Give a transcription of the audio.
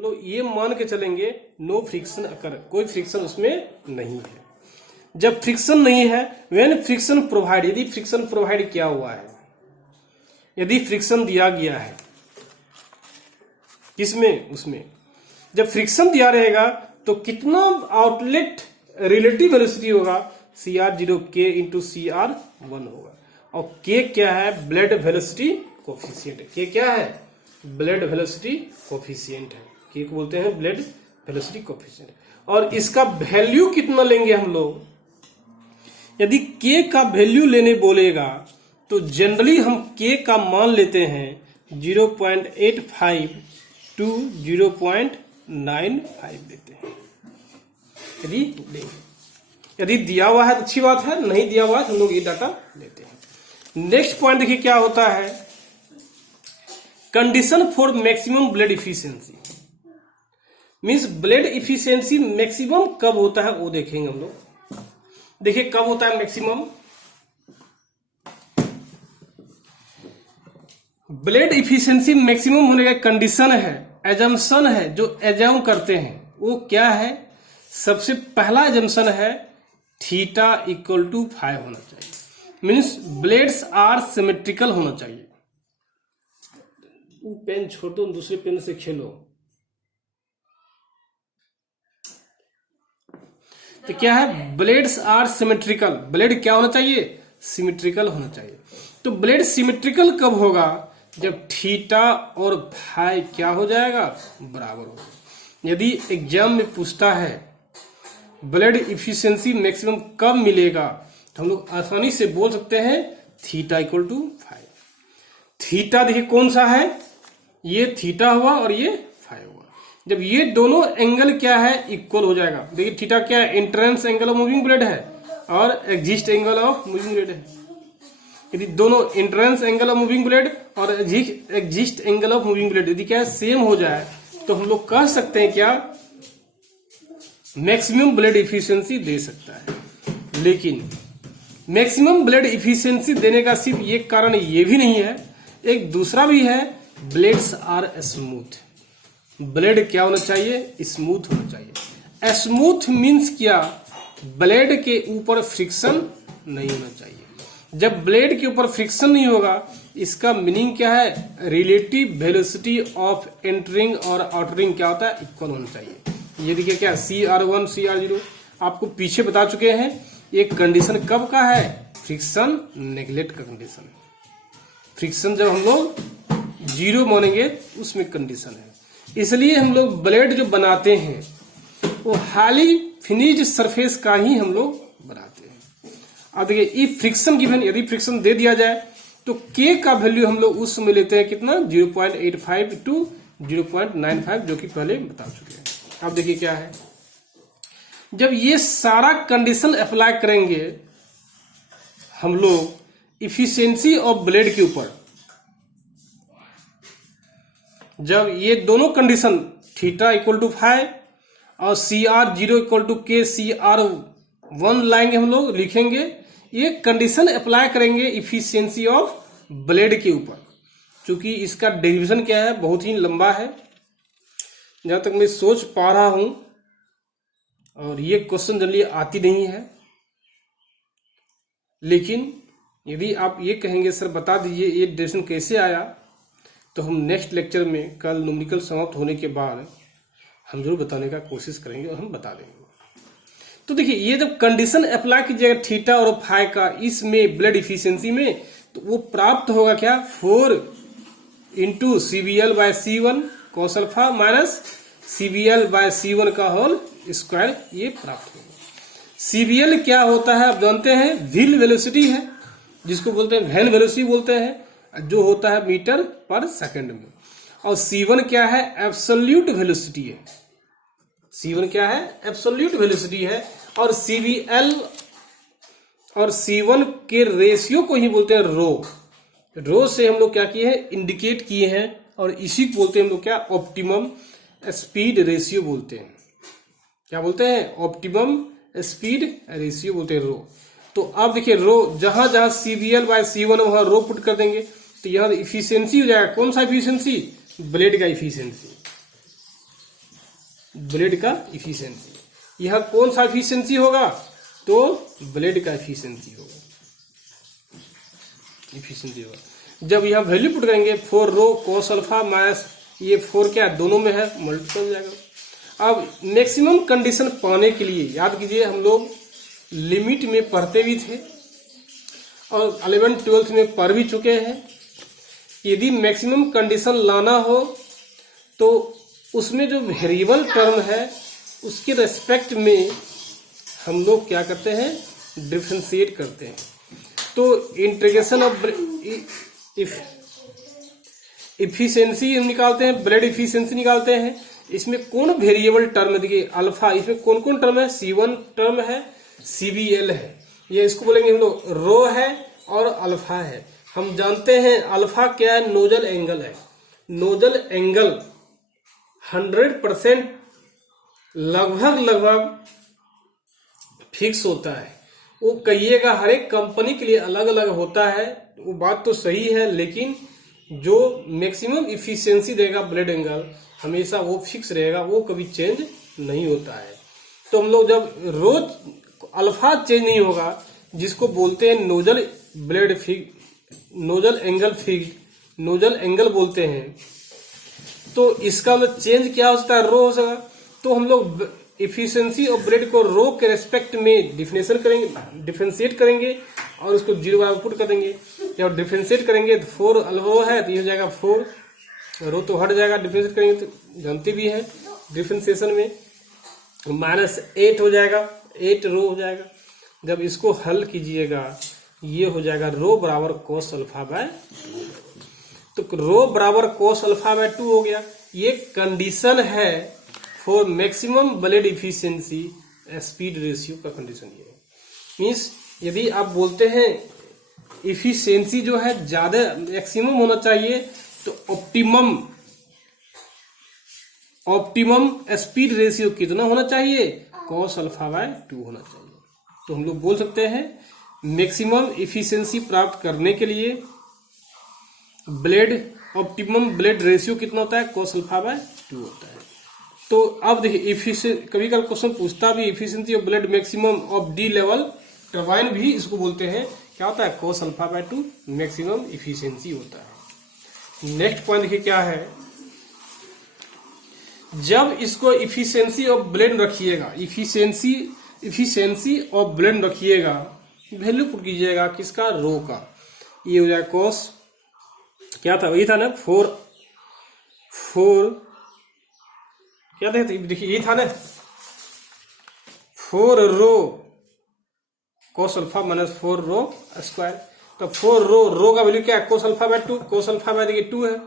हम लोग ये मान के चलेंगे नो फ्रिक्शन अकर, कोई फ्रिक्शन उसमें नहीं है। जब फ्रिक्शन नहीं है, व्हेन फ्रिक्शन प्रोवाइड, यदि फ्रिक्शन प्रोवाइड किया हुआ है, यदि फ्रिक्शन दिया गया है किसमें, उसमें जब फ्रिक्शन दिया रहेगा तो कितना आउटलेट रिलेटिव वेलोसिटी होगा, CR0 K इंटू CR1 होगा। और K क्या है, ब्लेड वेलोसिटी कोफिशिएंट। K क्या है, ब्लेड वेलोसिटी कोफिशिएंट है। K को बोलते हैं ब्लेड वेलोसिटी कोफिशिएंट। और इसका वैल्यू कितना लेंगे हम लोग, यदि K का वैल्यू लेने बोलेगा तो जनरली हम K का मान लेते हैं 0.85 टू 0.95 लेते हैं यदि लेंगे। यदि दिया हुआ है तो अच्छी बात है, नहीं दिया हुआ है तो हम लोग ये डाटा लेते हैं। नेक्स्ट पॉइंट देखिए क्या होता है, condition for maximum blade efficiency. Means blade efficiency maximum कब होता है वो देखेंगे हम लोग। देखिए कब होता है मैक्सिमम, ब्लेड इफिशियंसी मैक्सिमम होने का कंडीशन है, एजम्पशन है, जो एज्यूम करते हैं वो क्या है। सबसे पहला एजम्पशन है थीटा इक्वल टू 5 होना चाहिए, मीन्स ब्लेड्स आर सिमेट्रिकल होना चाहिए। पेन छोड़ दो, दूसरे पेन से खेलो। तो क्या है, ब्लेड्स आर सिमेट्रिकल, ब्लेड क्या होना चाहिए, सिमेट्रिकल होना चाहिए। तो ब्लेड सिमेट्रिकल कब होगा, जब थीटा और फाई क्या हो जाएगा, बराबर होगा। यदि एग्जाम में पूछता है ब्लेड इफिशियंसी मैक्सिमम कब मिलेगा, तो हम लोग आसानी से बोल सकते हैं थीटा इक्वल टू 5। थीटा देखिए कौन सा है, ये थीटा हुआ और ये फाई हुआ। जब ये दोनों एंगल क्या है, इक्वल हो जाएगा। देखिए थीटा क्या है, entrance angle of moving blade है और exist angle of moving blade है। यदि दोनों entrance angle of moving blade और exist angle of moving blade यदि क्या है, सेम हो जाए, तो हम लोग कह सकते हैं क्या, मैक्सिमम ब्लेड इफिशियंसी दे सकता है। लेकिन मैक्सिमम ब्लेड इफिशियंसी देने का सिर्फ एक कारण ये भी नहीं है, एक दूसरा भी है, ब्लेड्स आर स्मूथ। ब्लेड क्या होना चाहिए, स्मूथ होना चाहिए। स्मूथ मीन्स क्या, ब्लेड के ऊपर फ्रिक्शन नहीं होना चाहिए। जब ब्लेड के ऊपर फ्रिक्शन नहीं होगा, इसका मीनिंग क्या है, रिलेटिव वेलोसिटी ऑफ एंटरिंग और आउटरिंग क्या होता है, इक्वल होना चाहिए। ये देखिए क्या, CR1 CR0 आपको पीछे बता चुके हैं। एक कंडीशन कब का है, फ्रिक्शन नेगलेक्ट का कंडीशन। फ्रिक्शन जब हम लोग 0 मानेंगे उसमें कंडीशन है। इसलिए हम लोग ब्लेड जो बनाते हैं वो हाईली फिनिश्ड सरफेस का ही हम लोग बनाते हैं। अब देखिए इफ फ्रिक्शन गिवन, यदि फ्रिक्शन दे दिया जाए तो K का वैल्यू हम लोग उस समय लेते हैं कितना, 0.85 टू 0.95, जो कि पहले बता चुके हैं। अब देखिए क्या है, जब ये सारा कंडीशन अप्लाई करेंगे हम लोग इफिशियंसी ऑफ ब्लेड के ऊपर, जब ये दोनों कंडीशन थीटा इक्वल टू 5 और CR0 equal to K CR1 लाएंगे, हम लोग लिखेंगे, ये कंडीशन अप्लाई करेंगे इफिशियंसी ऑफ ब्लेड के ऊपर। क्योंकि इसका डेरिवेशन क्या है, बहुत ही लंबा है, जहां तक मैं सोच पा रहा हूं, और ये क्वेश्चन जनरली आती नहीं है। लेकिन यदि आप ये कहेंगे सर बता दीजिए ये डेरिवेशन कैसे आया, तो हम नेक्स्ट लेक्चर में कल न्यूमेरिकल समाप्त होने के बाद हम जरूर बताने का कोशिश करेंगे और हम बता देंगे। तो देखिए ये जब कंडीशन अप्लाई कीजिएगा थीटा और फाई का इसमें ब्लेड इफिशियंसी में, तो वो प्राप्त होगा क्या, 4 into CBL/C1 cos alpha minus CBL/C1 का होल स्क्वायर, ये प्राप्त होगा। CBL क्या होता है आप जानते हैं, व्हील वेलोसिटी है, जिसको बोलते हैं वैन वेलोसिटी बोलते हैं, जो होता है मीटर पर सेकंड में। और C1 क्या है, एब्सोल्यूट वेलोसिटी है। C1 क्या है, एब्सोल्यूट वेलोसिटी है। और CBL और C1 के रेशियो को ही बोलते हैं रो। रो से हम लोग क्या किए हैं, इंडिकेट किए हैं, और इसी को बोलते हैं हम लोग क्या, ऑप्टिमम स्पीड रेशियो बोलते हैं। क्या बोलते हैं, ऑप्टिमम स्पीड रेशियो बोलते हैं रो। तो आप देखिए रो, जहां जहां CBL/C1 वहां रो पुट कर देंगे, तो यहां इफिशियंसी हो जाएगा, कौन सा इफिशियंसी, ब्लेड का इफिशियंसी। ब्लेड का इफिशियंसी। यह कौन सा इफिशियंसी होगा? तो ब्लेड का इफिशियंसी होगा, जब यह वैल्यू पुट करेंगे 4 रो कॉस अल्फा माइनस ये 4 क्या दोनों में है, मल्टीपल हो जाएगा। अब मैक्सिमम कंडीशन पाने के लिए याद कीजिए, हम लोग लिमिट में पढ़ते भी थे और 11th 12th में पढ़ भी चुके हैं। यदि मैक्सिमम कंडीशन लाना हो तो उसमें जो वेरिएबल टर्म है उसके रेस्पेक्ट में हम लोग क्या करते हैं, डिफरेंशिएट करते हैं। तो इंटीग्रेशन ऑफ इफिशियंसी हम निकालते हैं, ब्लेड इफिशियंसी निकालते हैं। इसमें कौन वेरिएबल टर्म है, देखिए अल्फा, इसमें कौन कौन टर्म है, C1 टर्म है, CBL है, ये इसको बोलेंगे हम लोग रो है और अल्फा है। हम जानते हैं अल्फा क्या है, नोजल एंगल है। नोजल एंगल 100% लगभग फिक्स होता है। वो कहिएगा हर एक कंपनी के लिए अलग अलग होता है, वो बात तो सही है, लेकिन जो मैक्सिमम इफिशियंसी देगा ब्लेड एंगल हमेशा वो फिक्स रहेगा, वो कभी चेंज नहीं होता है। तो हम लोग जब रोज अल्फा चेंज नहीं होगा, जिसको बोलते हैं nozzle blade nozzle angle fix, nozzle angle बोलते हैं, तो इसका मतलब चेंज क्या हो सकता है, रो हो सकता। तो हम लोग इफिशियंसी और ब्लेड को रो के रेस्पेक्ट में डिफरेंशिएट करेंगे और उसको 0 बराबर पुट कर देंगे। जब डिफरेंशिएट करेंगे तो 4 रो है तो ये हो जाएगा 4, रो तो हट जाएगा, डिफरेंशिएट करेंगे तो जानते भी है डिफरेंशिएशन में -8 हो जाएगा, 8 रो हो जाएगा। जब इसको हल कीजिएगा ये हो जाएगा रो बराबर कोस अल्फा बाय 2, तो रो बराबर कोस अल्फा बाय 2 हो गया। ये कंडीशन है for maximum blade efficiency speed ratio का कंडीशन ये है। मीन्स यदि आप बोलते हैं इफिशियंसी जो है ज्यादा मैक्सिमम होना चाहिए तो ऑप्टिमम स्पीड रेशियो कितना होना चाहिए, कॉस अल्फा बाय 2 होना चाहिए। तो हम लोग बोल सकते हैं मैक्सिमम इफिशियंसी प्राप्त करने के लिए ऑप्टिमम ब्लेड रेशियो कितना होता है, कॉस अल्फा बाय 2 होता है। तो अब देखिए कभी कभी क्वेश्चन पूछता भी efficiency of blade maximum of D level turbine भी इसको बोलते हैं, क्या होता है, cos alpha by 2 maximum efficiency होता है। नेक्स्ट पॉइंट देखिए क्या है, जब इसको इफिशियंसी ऑफ ब्लेड रखिएगा, इफिशियंसी ऑफ ब्लेड रखिएगा, वैल्यू पुट कीजिएगा किसका, रो का, ये हो जाएगा कॉस क्या था, वही था ना 4 क्या देखिए ये था ना 4 रो कोस अल्फा माइनस 4 रो स्क्वायर। तो 4 रो का वैल्यू क्या है, cos alpha by 2, cos alpha by देखिए 2 है,